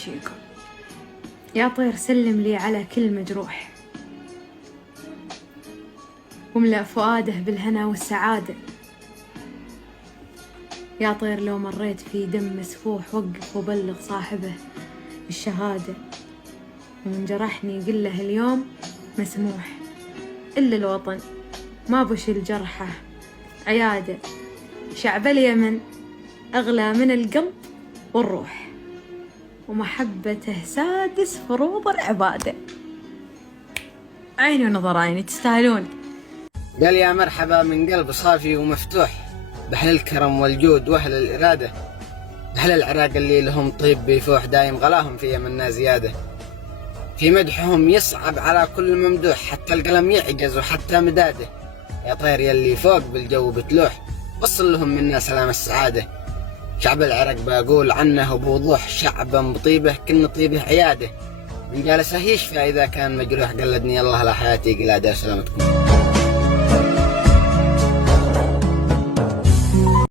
ماشيكم. يا طير سلم لي على كل مجروح، واملأ فؤاده بالهنا والسعادة. يا طير لو مريت في دم مسفوح وقف وبلغ صاحبه الشهادة، ومن جرحني قل له اليوم مسموح. إلا الوطن ما بشيل جرحه عيادة، شعب اليمن أغلى من القلب والروح، ومحبته سادس فروض العبادة. عيني ونظر عيني تستاهلون. قال يا مرحبا من قلب صافي ومفتوح بأهل الكرم والجود وأهل الإرادة، أهل العراق اللي لهم طيب بيفوح دايم غلاهم في يمنا زيادة. في مدحهم يصعب على كل ممدوح، حتى القلم يعجز وحتى مداده. يا طير يلي فوق بالجو بتلوح، وصل لهم منا سلام السعادة. شعب العراق بقول عنه بوضوح، شعبا بطيبه كن طيبه عياده. من جالسه يشفى إذا كان مجروح، قلدني الله لحياتي قلادة. سلامتكم.